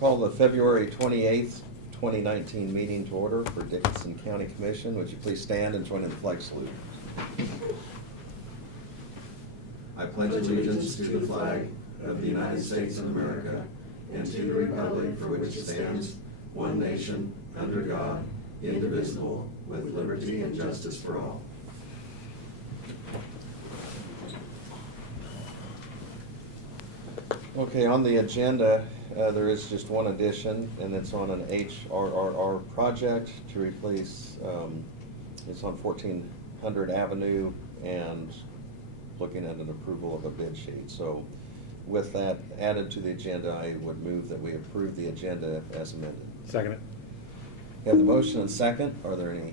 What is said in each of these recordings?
Call the February 28th, 2019 meeting to order for Dickinson County Commission. Would you please stand and join in the flag salute? I pledge allegiance to the flag of the United States of America and to the republic for which it stands, one nation, under God, indivisible, with liberty and justice for all. Okay, on the agenda, there is just one addition, and it's on an HRRR project to replace, it's on 1400 Avenue, and looking at an approval of a bid sheet. So with that added to the agenda, I would move that we approve the agenda as amended. Second it. We have the motion and second. Are there any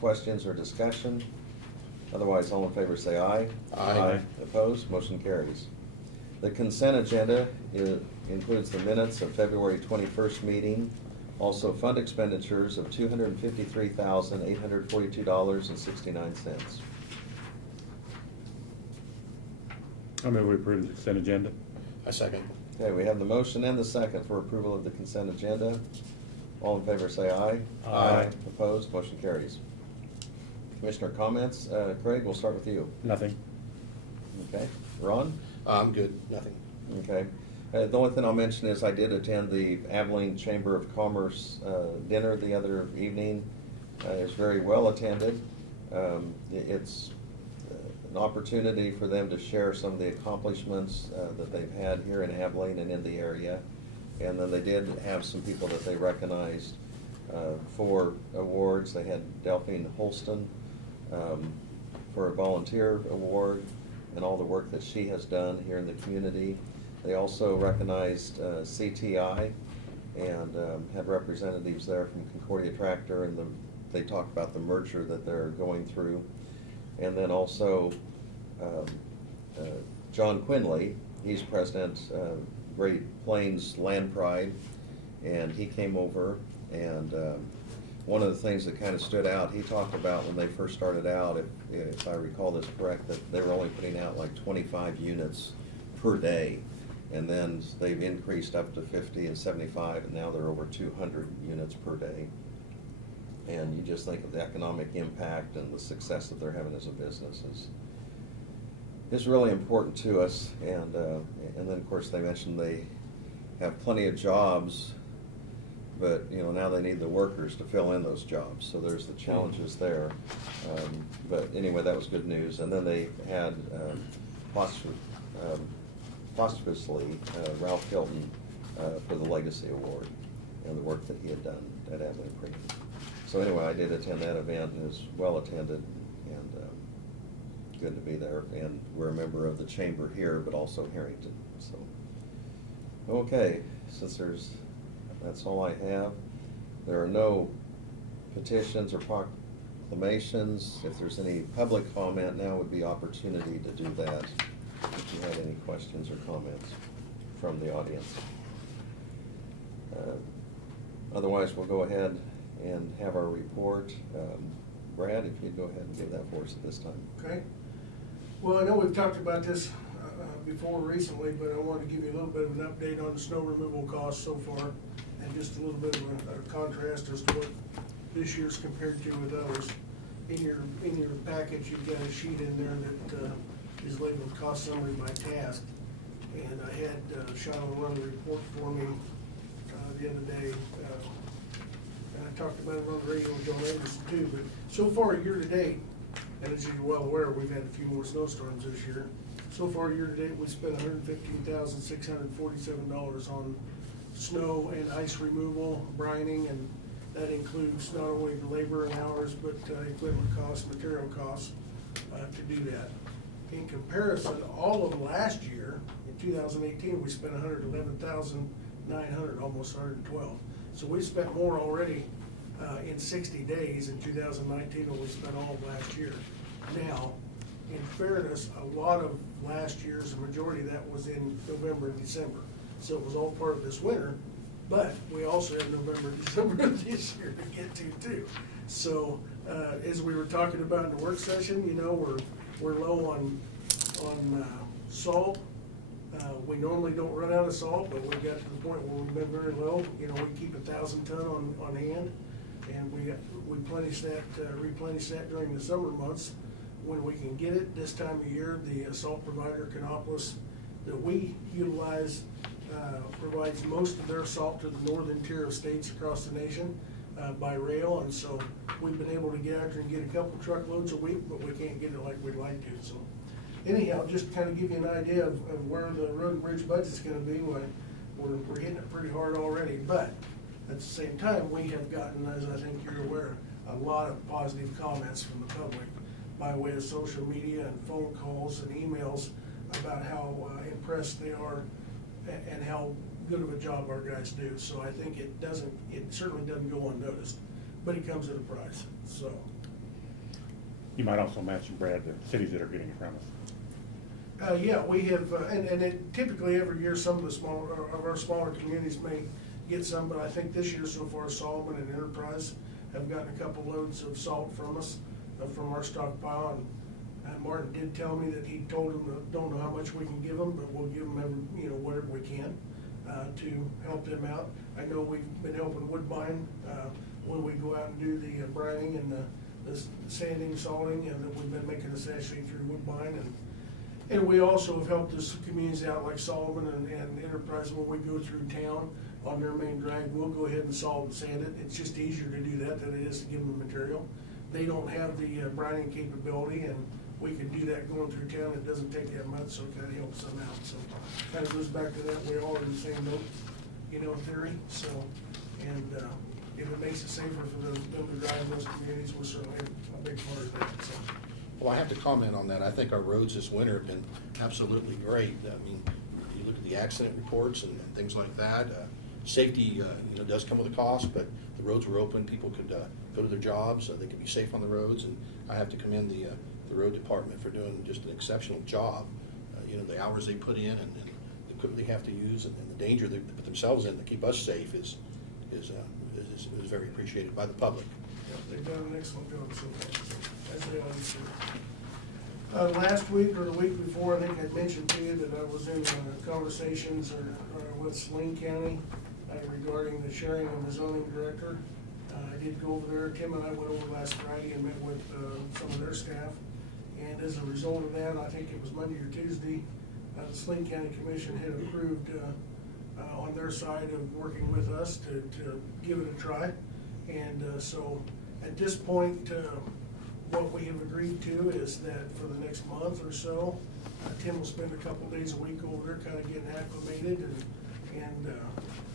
questions or discussion? Otherwise, all in favor say aye. Aye. Opposed? Motion carries. The consent agenda includes the minutes of February 21st meeting, also fund expenditures of $253,842.69. I move we approve the consent agenda. I second. Okay, we have the motion and the second for approval of the consent agenda. All in favor say aye. Aye. Opposed? Motion carries. Commissioner comments? Craig, we'll start with you. Nothing. Okay. Ron? I'm good, nothing. Okay. The only thing I'll mention is I did attend the Abilene Chamber of Commerce dinner the other evening. It was very well attended. It's an opportunity for them to share some of the accomplishments that they've had here in Abilene and in the area. And then they did have some people that they recognized for awards. They had Delphine Holston for a volunteer award and all the work that she has done here in the community. They also recognized CTI and had representatives there from Concordia Tractor, and they talked about the merger that they're going through. And then also John Quinley, he's president of Great Plains Land Pride, and he came over, and one of the things that kind of stood out, he talked about when they first started out, if I recall this correct, that they were only putting out like 25 units per day, and then they've increased up to 50 and 75, and now they're over 200 units per day. And you just think of the economic impact and the success that they're having as a business is really important to us. And then of course they mentioned they have plenty of jobs, but now they need the workers to fill in those jobs. So there's the challenges there. But anyway, that was good news. And then they had posthumously Ralph Hilton for the Legacy Award and the work that he had done at Abilene Premium. So anyway, I did attend that event, and it was well attended, and good to be there. And we're a member of the chamber here, but also Harrington. So, okay, since that's all I have. There are no petitions or proclamations. If there's any public comment, now would be opportunity to do that. If you have any questions or comments from the audience. Otherwise, we'll go ahead and have our report. Brad, if you'd go ahead and give that for us at this time. Okay. Well, I know we've talked about this before recently, but I wanted to give you a little bit of an update on the snow removal costs so far, and just a little bit of a contrast as to what this year's compared to with others. In your package, you've got a sheet in there that is labeled cost summary by task, and I had Sean run a report for me the other day. And I talked about it on the radio with Joe Anderson too, but so far year to date, and as you're well aware, we've had a few more snowstorms this year. So far year to date, we spent $115,647 on snow and ice removal, brining, and that includes not only the labor and hours, but equipment costs, material costs to do that. In comparison, all of last year, in 2018, we spent $111,900, almost $112. So we spent more already in 60 days in 2019 than we spent all of last year. Now, in fairness, a lot of last year's, the majority of that was in November and December. So it was all part of this winter, but we also have November and December of this year to get to too. So as we were talking about in the work session, we're low on salt, We normally don't run out of salt, but we got to the point where we've been very low. You know, we keep 1,000 ton on hand, and we replenish that during the summer months when we can get it. This time of year, the salt provider, Canopolis, that we utilize, provides most of their salt to the northern tier of states across the nation by rail, and so we've been able to get out there and get a couple truckloads a week, but we can't get it like we'd like to, so. Anyhow, just to kind of give you an idea of where the road and bridge budget's gonna be, we're hitting it pretty hard already, but at the same time, we have gotten, as I think you're aware, a lot of positive comments from the public by way of social media and phone calls and emails about how impressed they are and how good of a job our guys do. So I think it certainly doesn't go unnoticed, but it comes at a price, so. You might also mention, Brad, the cities that are getting it from us. Yeah, we have, and it typically every year, some of our smaller communities may get some, but I think this year so far, Solomon and Enterprise have gotten a couple loads of salt from us, from our stockpile, and Martin did tell me that he told them that don't know how much we can give them, but we'll give them whatever we can to help them out. I know we've been helping Woodbine when we go out and do the brining and the sanding, salting, and that we've been making this actually through Woodbine, and we also have helped this communities out like Solomon and Enterprise. When we go through town on their main drag, we'll go ahead and salt and sand it. It's just easier to do that than it is to give them material. They don't have the brining capability, and we can do that going through town. It doesn't take that much, so it kind of helps them out. So kind of goes back to that, we're all in the same boat, theory. So, and if it makes it safer for them to drive in those communities, we're certainly a big part of that, so. Well, I have to comment on that. I think our roads this winter have been absolutely great. I mean, you look at the accident reports and things like that. Safety, does come with a cost, but the roads were open. People could go to their jobs. They could be safe on the roads, and I have to commend the road department for doing just an exceptional job. The hours they put in and the equipment they have to use and the danger they put themselves in to keep us safe is very appreciated by the public. Yeah, they've done an excellent job so far, as they always do. Last week or the week before, I think I mentioned to you that I was in conversations with Saline County regarding the sharing of the zoning director. I did go over there. Tim and I went over last Friday and met with some of their staff. And as a result of that, I think it was Monday or Tuesday, the Saline County Commission had approved on their side of working with us to give it a try. And so at this point, what we have agreed to is that for the next month or so, Tim will spend a couple days a week over there kind of getting acclimated, and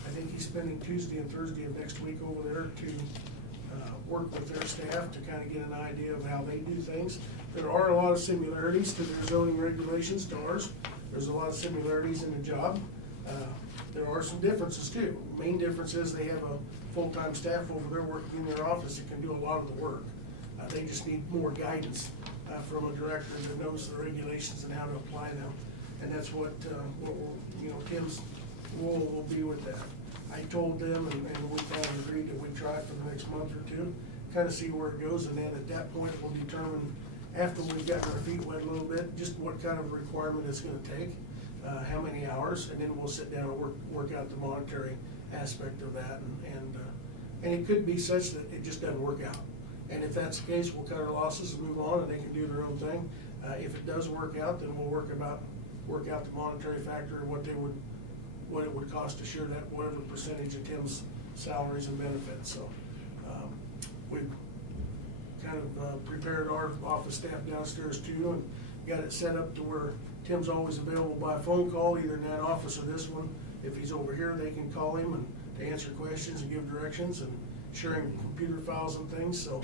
I think he's spending Tuesday and Thursday of next week over there to work with their staff to kind of get an idea of how they do things. There are a lot of similarities to their zoning regulations to ours. There's a lot of similarities in the job. There are some differences too. Main difference is they have a full-time staff over there working in their office that can do a lot of the work. They just need more guidance from a director that knows the regulations and how to apply them. And that's what Tim's role will be with that. I told them, and we kind of agreed that we'd try for the next month or two, kind of see where it goes, and then at that point, we'll determine, after we've gotten our feet wet a little bit, just what kind of requirement it's gonna take, how many hours, and then we'll sit down and work out the monetary aspect of that, and it could be such that it just doesn't work out. And if that's the case, we'll cut our losses and move on, and they can do their own thing. If it does work out, then we'll work out the monetary factor and what it would cost to share that, whatever percentage of Tim's salaries and benefits. So we've kind of prepared our office staff downstairs too, and got it set up to where Tim's always available by phone call, either in that office or this one. If he's over here, they can call him and to answer questions and give directions, and sharing computer files and things. So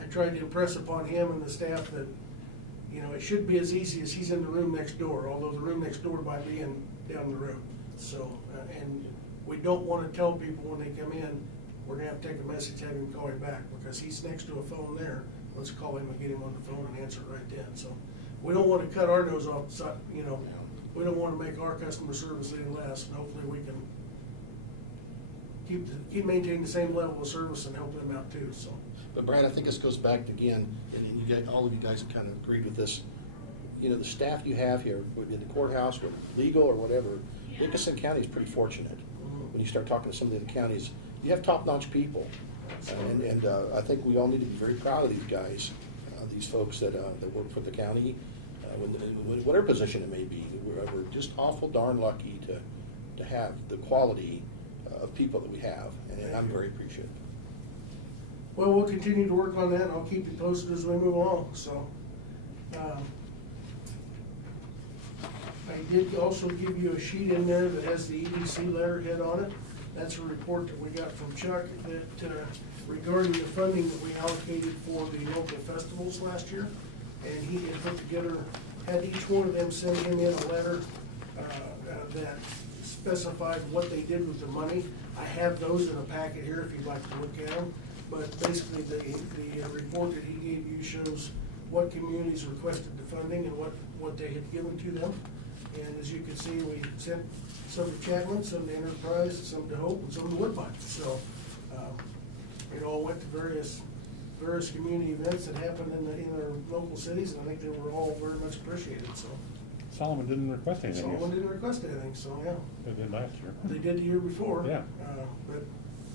I tried to impress upon him and the staff that, it should be as easy as he's in the room next door, although the room next door might be down the road. So, and we don't want to tell people when they come in, we're gonna have to take a message, have him call you back, because he's next to a phone there. Let's call him and get him on the phone and answer it right then. So we don't want to cut our nose off, we don't want to make our customer service any less, and hopefully we can keep maintaining the same level of service and help them out too, so. But Brad, I think this goes back again, and all of you guys have kind of agreed with this. you know, the staff you have here, in the courthouse, or legal or whatever, Dickinson County is pretty fortunate. When you start talking to some of the other counties, you have top-notch people. And I think we all need to be very proud of these guys, these folks that work for the county, whatever position it may be. We're just awful darn lucky to have the quality of people that we have, and I'm very appreciative. Well, we'll continue to work on that, and I'll keep you posted as we move along, so. I did also give you a sheet in there that has the EDC letterhead on it. That's a report that we got from Chuck that regarding the funding that we allocated for the local festivals last year. And he had put together, had each one of them send him in a letter that specified what they did with the money. I have those in a packet here if you'd like to look at them. But basically, the report that he gave you shows what communities requested the funding and what they had given to them. And as you can see, we sent some to Chapman, some to Enterprise, some to Hope, and some to Woodbine. So it all went to various community events that happened in our local cities, and I think they were all very much appreciated, so. Solomon didn't request anything. Solomon didn't request anything, so, yeah. They did last year. They did the year before. Yeah.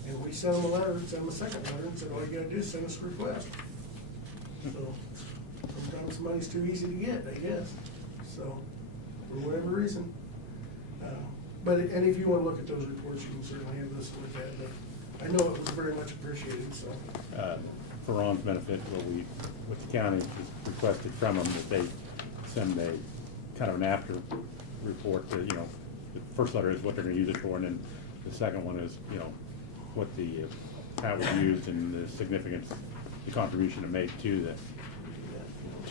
And we sent them a letter, sent them a second letter, and said, all you gotta do is send us a request. So, sometimes money's too easy to get, I guess, so, for whatever reason. And if you wanna look at those reports, you can certainly have this to look at, but I know it was very much appreciated, so. For Ron's benefit, what the county just requested from them, that they send a kind of an after report to, you know, the first letter is what they're gonna use it for, and then the second one is, you know, what how it was used and the significance, the contribution it made to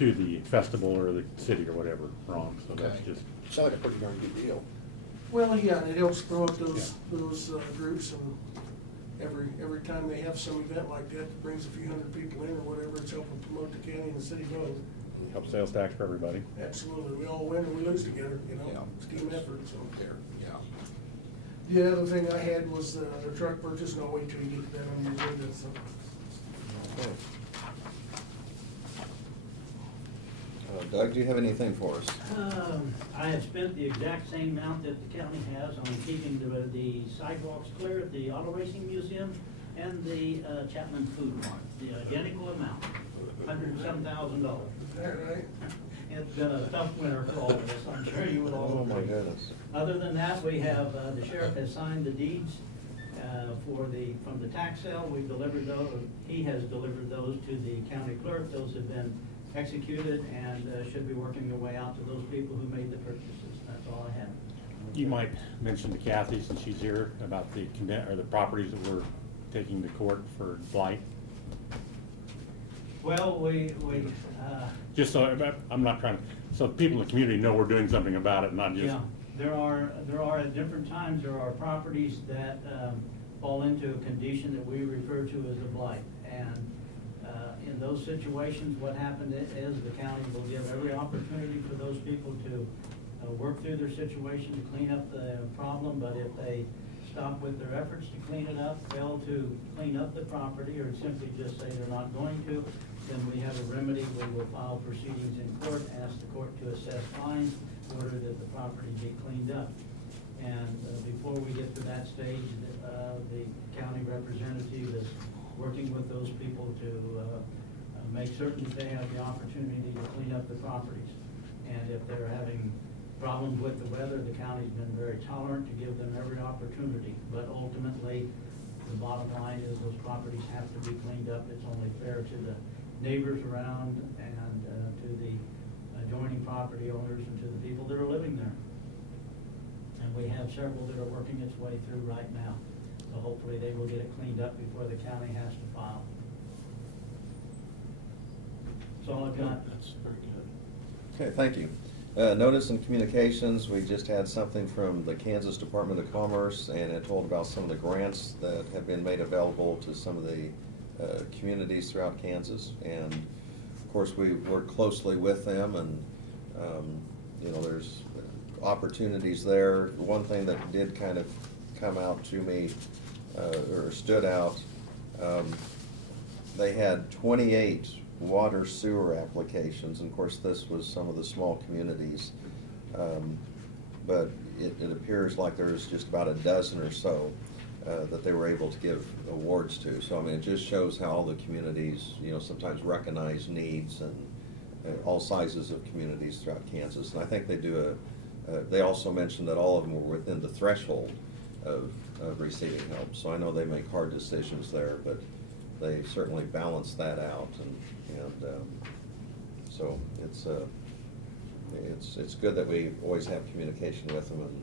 the festival or the city or whatever, Ron, so that's Okay. just. Sounds like a pretty darn good deal. Well, yeah, and it helps promote those groups, and every time they have some event like that, that brings a few hundred people in or whatever, it's helping promote the county and the city both. Help sales tax for everybody. Absolutely, we all win and we lose together, you know, Yeah. it's team effort, so. There, yeah. The other thing I had was the truck purchase, and I'll wait till you get that on your agenda, so. Okay. Doug, do you have anything for us? I have spent the exact same amount that the county has on keeping the sidewalks clear at the Auto Racing Museum and the Chapman Food Mart, the identical amount, $100,000. Is that right? It's been a tough winter for all of us, I'm sure you would all Oh, my agree. goodness. Other than that, we have, the sheriff has signed the deeds from the tax sale. We've delivered those, he has delivered those to the county clerk. Those have been executed and should be working their way out to those people who made the purchases. That's all I have. You might mention to Kathy, since she's here, about the properties that we're taking to court for blight. Well, we Just so, I'm not trying to, so people in the community know we're doing something about it, not just. yeah, there are at different times, there are properties that fall into a condition that we refer to as a blight. And in those situations, what happened is the county will give every opportunity for those people to work through their situation, to clean up the problem. But if they stop with their efforts to clean it up, fail to clean up the property, or simply just say they're not going to, then we have a remedy. We will file proceedings in court, ask the court to assess fines, order that the property be cleaned up. And before we get to that stage, the county representative is working with those people to make certain that they have the opportunity to clean up the properties. And if they're having problems with the weather, the county's been very tolerant to give them every opportunity. But ultimately, the bottom line is those properties have to be cleaned up. It's only fair to the neighbors around and to the adjoining property owners and to the people that are living there. And we have several that are working its way through right now. So hopefully they will get it cleaned up before the county has to file. That's all I've got. That's very good. Okay, thank you. Notice and communications, we just had something from the Kansas Department of Commerce, and it told about some of the grants that have been made available to some of the communities throughout Kansas. And of course, we work closely with them, and you know, there's opportunities there. One thing that did kind of come out to me, or stood out, they had 28 water sewer applications. And of course, this was some of the small communities. But it appears like there's just about a dozen or so that they were able to give awards to. So, I mean, it just shows how all the communities, you know, sometimes recognize needs and all sizes of communities throughout Kansas. And I think they do they also mentioned that all of them were within the threshold of receiving help. So I know they make hard decisions there, but they certainly balance that out. And so it's good that we always have communication with them, and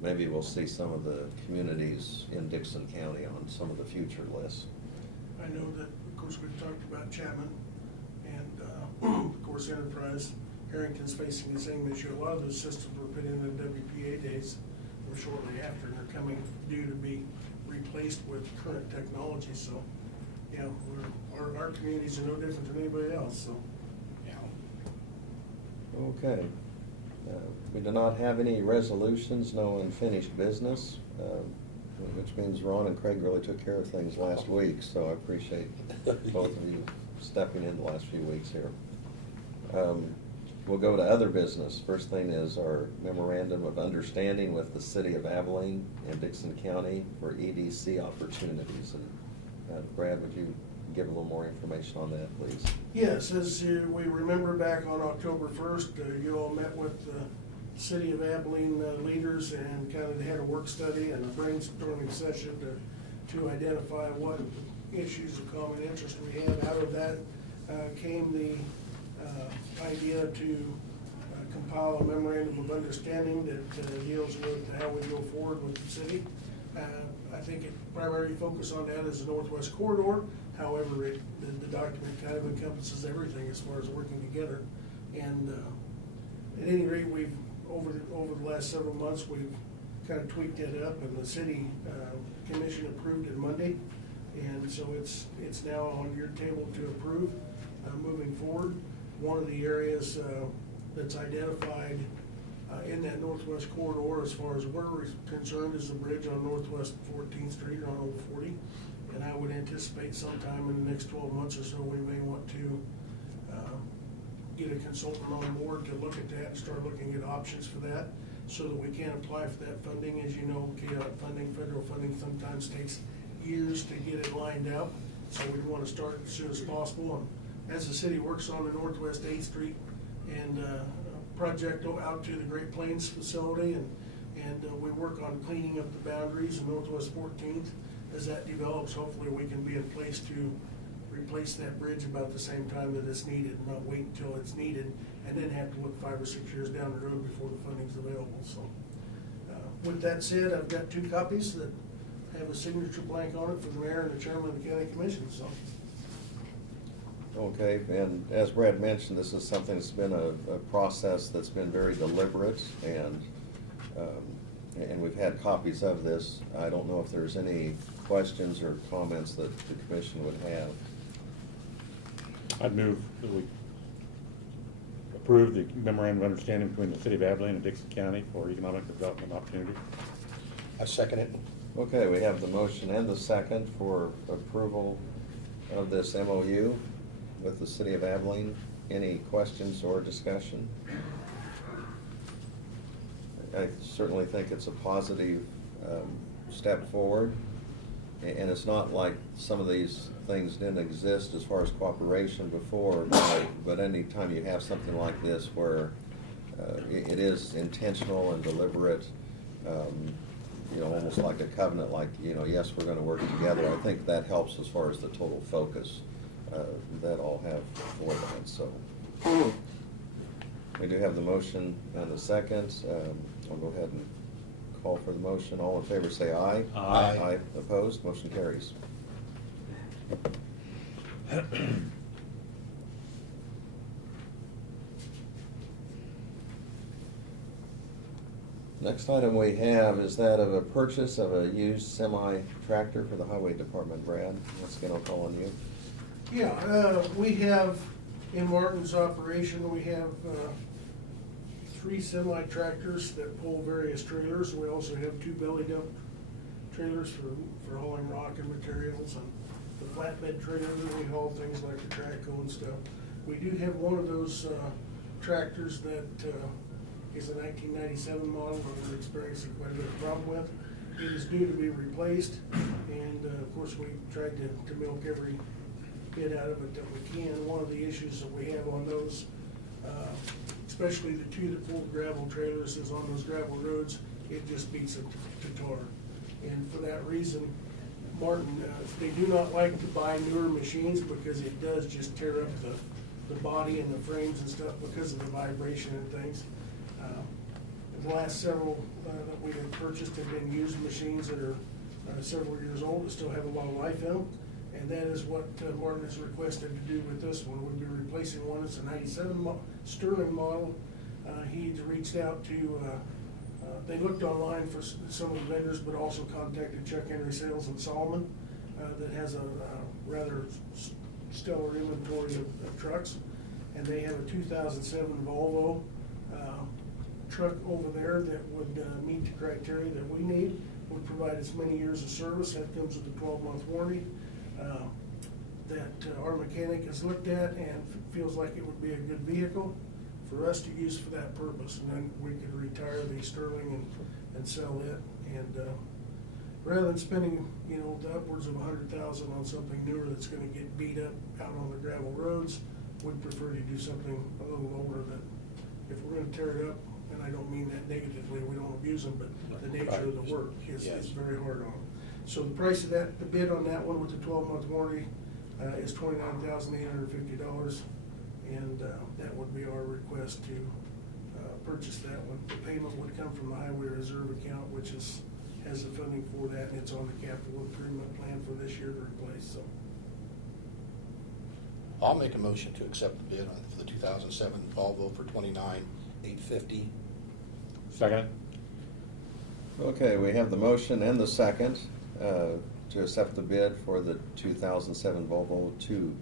maybe we'll see some of the communities in Dixon County on some of the future lists. I know that, of course, we've talked about Chapman and, of course, Enterprise. Harrington's facing the same issue. A lot of those systems were put in the WPA days or shortly after, and they're coming due to be replaced with current technology. So, yeah, our communities are no different than anybody else, so. Okay. We do not have any resolutions, no unfinished business, which means Ron and Craig really took care of things last week, so I appreciate both of you stepping in the last few weeks here. We'll go to other business. First thing is our memorandum of understanding with the city of Abilene and Dixon County for EDC opportunities. And Brad, would you give a little more information on that, please? Yes, as we remember back on October 1st, you all met with the City of Abilene leaders and kind of had a work study and a brainstorming session to identify what issues of common interest we have. Out of that came the idea to compile a memorandum of understanding that deals with how we go forward with the city. I think it primarily focus on that as the Northwest Corridor. However, the document kind of encompasses everything as far as working together. And at any rate, we've, over the last several months, we've kind of tweaked it up, and the city commission approved it Monday. And so it's now on your table to approve moving forward. One of the areas that's identified in that Northwest Corridor, as far as we're concerned, is the bridge on Northwest 14th Street or on Old 40. And I would anticipate sometime in the next 12 months or so, we may want to get a consultant on board to look at that and start looking at options for that, so that we can apply for that funding. As you know, KDOT funding, federal funding, sometimes takes years to get it lined out. So we want to start as soon as possible. And as the city works on the Northwest 8th Street and project out to the Great Plains facility, and we work on cleaning up the boundaries of Northwest 14th. As that develops, hopefully we can be in place to replace that bridge about the same time that it's needed, and not wait until it's needed and then have to look 5 or 6 years down the road before the funding's available. So with that said, I've got 2 copies that have a signature blank on it for the mayor and the chairman of the county commission. So. Okay, and as Brad mentioned, this is something that's been a process that's been very deliberate, and we've had copies of this. I don't know if there's any questions or comments that the commission would have. I'd move that we approve the memorandum of understanding between the city of Abilene and Dixon County for economic development opportunities. I second it. Okay, we have the motion and the second for approval of this MOU with the city of Abilene. Any questions or discussion? I certainly think it's a positive step forward. And it's not like some of these things didn't exist as far as cooperation before, but anytime you have something like this where it is intentional and deliberate, you know, almost like a covenant, like, you know, yes, we're going to work together. I think that helps as far as the total focus that all have for that. So we do have the motion and the second. I'll go ahead and call for the motion. All in favor say aye. Aye. Aye. Opposed? Motion carries. Next item we have is that of a purchase of a used semi-tractor for the highway department. Brad, once again, I'll call on you. Yeah, we have, in Martin's operation, we have 3 semi-tractors that pull various trailers. We also have 2 belly dump trailers for hauling rock and materials. And the flatbed trailer that we haul things like the Traco and stuff. We do have one of those tractors that is a 1997 model that we're experiencing quite a bit of problem with. It is due to be replaced, and of course, we tried to milk every bit out of it that we can. One of the issues that we have on those, especially the two that pull gravel trailers, is on those gravel roads, it just beats it to tar. And for that reason, Martin, they do not like to buy newer machines because it does just tear up the body and the frames and stuff because of the vibration and things. The last several that we have purchased have been used machines that are several years old, that still have a lot of life in them. And that is what Martin has requested to do with this one. We'll be replacing one that's a 97 Sterling model. He's reached out to, they looked online for some of the vendors, but also contacted Chuck Henry Sales in Solomon that has a rather stellar inventory of trucks. And they have a 2007 Volvo truck over there that would meet the criteria that we need, would provide as many years of service. That comes with a 12-month warranty. That our mechanic has looked at and feels like it would be a good vehicle for us to use for that purpose. And then we could retire the Sterling and sell it. And rather than spending, you know, the upwards of $100,000 on something newer that's gonna get beat up out on the gravel roads, we'd prefer to do something a little older that if we're gonna tear it up, and I don't mean that negatively, we don't abuse them, but the nature of the work is very hard on them. So the price of that, the bid on that one with the 12-month warranty is $29,850, and that would be our request to purchase that one. The payment would come from the Highway Reserve account, which has the funding for that, and it's on the capital improvement plan for this year to replace, so. I'll make a motion to accept the bid for the 2007 Volvo for $29,850. Second? Okay, we have the motion and the second to accept the bid for the 2007 Volvo 2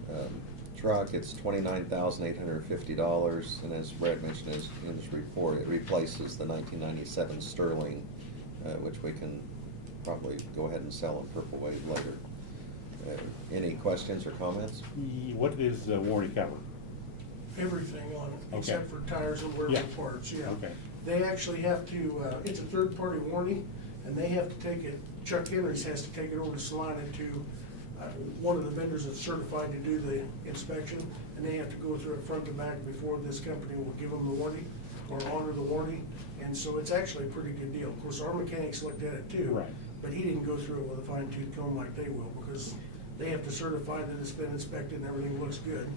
truck. It's $29,850, and as Brad mentioned in his report, it replaces the 1997 Sterling, which we can probably go ahead and sell in Purple Wave later. Any questions or comments? What is the warranty cover? Everything on it, Okay. except for tires and wearable parts, yeah. Okay. They actually have to, it's a third-party warranty, and they have to take it, Chuck Henry's has to take it over to Salina to one of the vendors that's certified to do the inspection, and they have to go through it front to back before this company will give them the warranty or honor the warranty. And so it's actually a pretty good deal. Of course, our mechanics looked at it too. Right. But he didn't go through it with a fine-tooth comb like they will, because they have to certify that it's been inspected and everything looks good.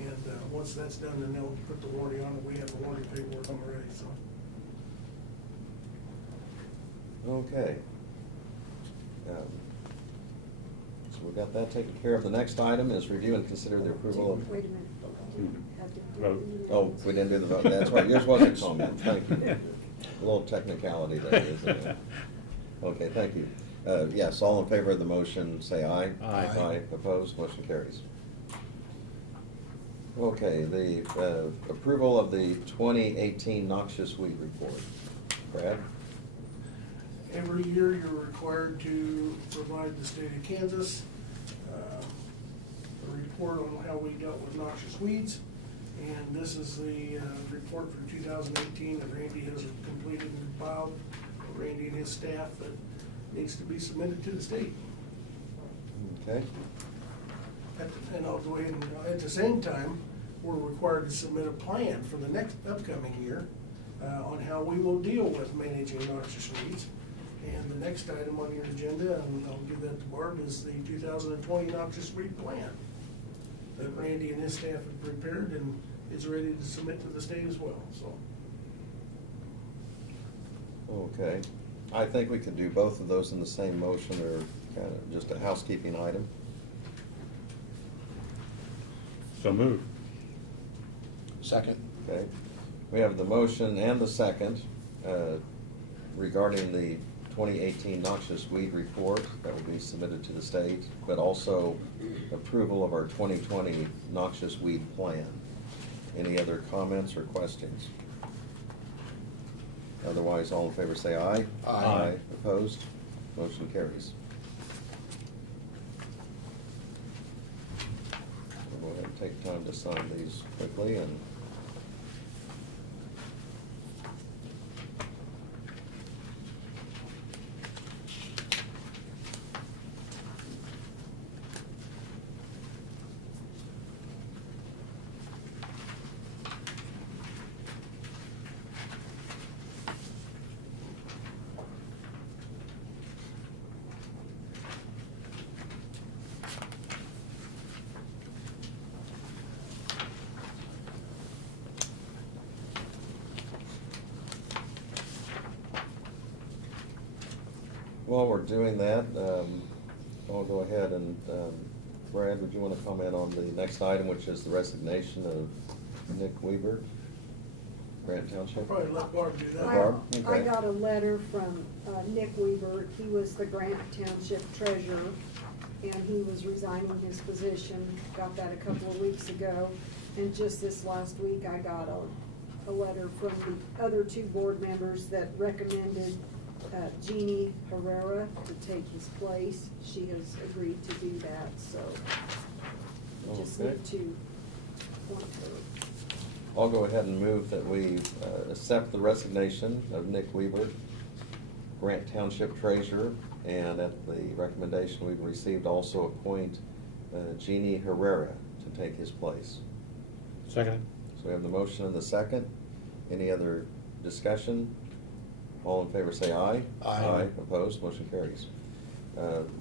And once that's done, then they'll put the warranty on it. We have the warranty paperwork already, so. Okay. So we got that taken care of. The next item is review and consider the approval of. Wait a minute. Vote. Oh, we didn't do the vote. That's right. Yours was a comment. Thank you. A little technicality there, isn't it? Okay, thank you. Yes, all in favor of the motion, say aye. Aye. Aye, opposed, motion carries. Okay, the approval of the 2018 noxious weed report. Brad? Every year, you're required to provide the state of Kansas a report on how we dealt with noxious weeds. And this is the report for 2018 that Randy has completed and compiled. Randy and his staff that needs to be submitted to the state. Okay. And I'll go ahead and, at the same time, we're required to submit a plan for the next upcoming year on how we will deal with managing noxious weeds. And the next item on your agenda, and I'll give that to Barb, is the 2020 noxious weed plan that Randy and his staff have prepared and is ready to submit to the state as well, so. Okay. I think we could do both of those in the same motion, or kind of just a housekeeping item. So moved. Second. Okay. We have the motion and the second regarding the 2018 noxious weed report that will be submitted to the state, but also approval of our 2020 noxious weed plan. Any other comments or questions? Otherwise, all in favor say aye. Aye. Opposed? Motion carries. take time to sign these quickly and. While we're doing that, I'll go ahead and, Brad, would you want to comment on the next item, which is the resignation of Nick Weaver, Grant I'll Township? probably let Barb do that. Barb? I Okay. got a letter from Nick Weaver. He was the Grant Township treasurer, and he was resigning his position. Got that a couple of weeks ago. And just this last week, I got a letter from the other two board members that recommended Jeannie Herrera to take his place. She has agreed to do that, so I just Okay. need to appoint her. I'll go ahead and move that we accept the resignation of Nick Weaver, Grant Township Treasurer, and at the recommendation we've received, also appoint Jeannie Herrera to take his place. Second. So we have the motion and the second. Any other discussion? All in favor say aye. Aye. Opposed, motion carries.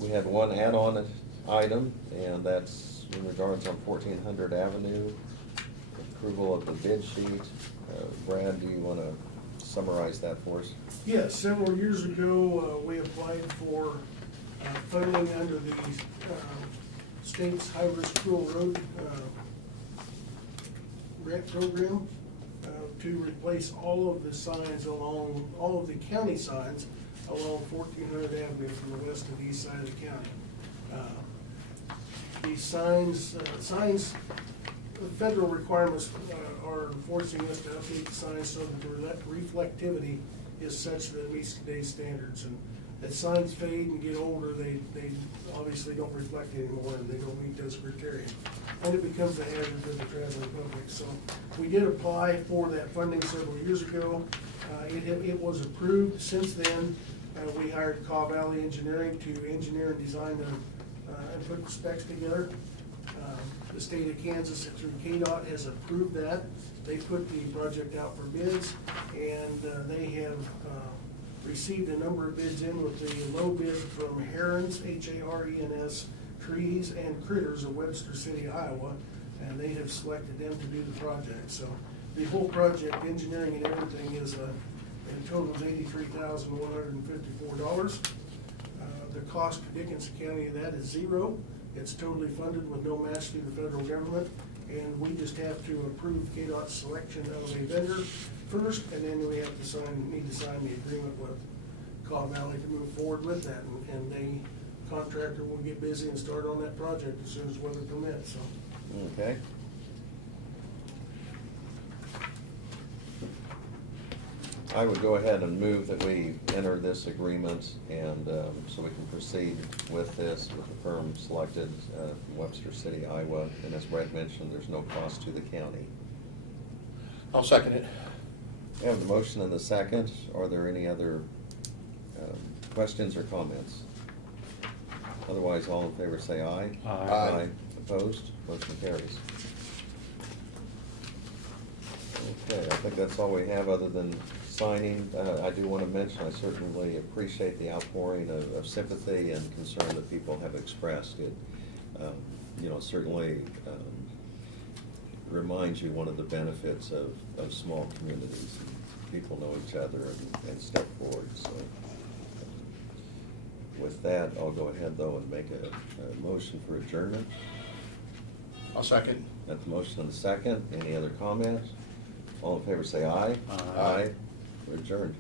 We have one add-on item, and that's in regards on 1400 Avenue, approval of the bid sheet. Brad, do you want to summarize that for us? Yes, several years ago, we applied for funding under the state's high-risk rural road grant program to replace all of the signs along, all of the county signs along 1400 Avenue from the west to the east side of the county. These signs, the federal requirements are forcing us to update the signs so that the reflectivity is such that it meets today's standards. And as signs fade and get older, they obviously don't reflect anymore, and they don't meet those criteria. And it becomes a hazard to the traveling public. So we did apply for that funding several years ago. It was approved. Since then, we hired Caw Valley Engineering to engineer and design and put the specs together. The state of Kansas through KDOT has approved that. They put the project out for bids, and they have received a number of bids in, with the low bid from Harens, Harens Trees and Critters of Webster City, Iowa, and they have selected them to do the project. So the whole project, engineering and everything, is in total is $83,154. The cost to Dickinson County of that is zero. It's totally funded with no match through the federal government, and we just have to approve KDOT's selection of a vendor first, and then we have to need to sign the agreement with Caw Valley to move forward with that, and the contractor will get busy and start on that project as soon as weather permits, so. Okay. I would go ahead and move that we enter this agreement, and so we can proceed with this with the firm selected, from Webster City, Iowa. And as Brad mentioned, there's no cost to the county. I'll second it. We have the motion and the second. Are there any other questions or comments? Otherwise, all in favor say aye. Aye. Opposed? Motion carries. Okay, I think that's all we have other than signing. I do want to mention, I certainly appreciate the outpouring of sympathy and concern that people have expressed. It, certainly reminds you one of the benefits of small communities. People know each other and step forward, so. With that, I'll go ahead though and make a motion for adjournment. I'll second. Got the motion and the second. Any other comments? All in favor say aye. Aye. We're adjourned.